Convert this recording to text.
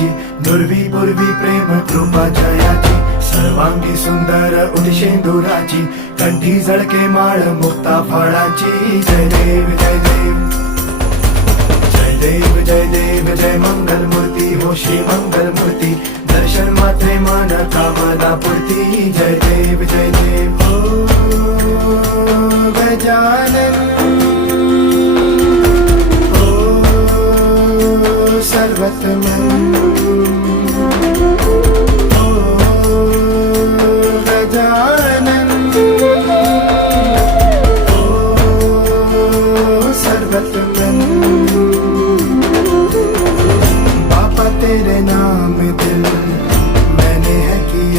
जयाची, दुर्वी पूर्वी प्रेम कृपा जयाची, सर्वांगी सुंदर उदिशेंदुराची, कंठी झळके माळ मुक्ता फळाची. जय देव जय देव जय देव जय देव जय मंगल मूर्ती हो श्री मंगल मूर्ती, दर्शन मात्रे मन कामना पूर्ती. जय देव जय देव ओ गजानन ओ सर्वतमन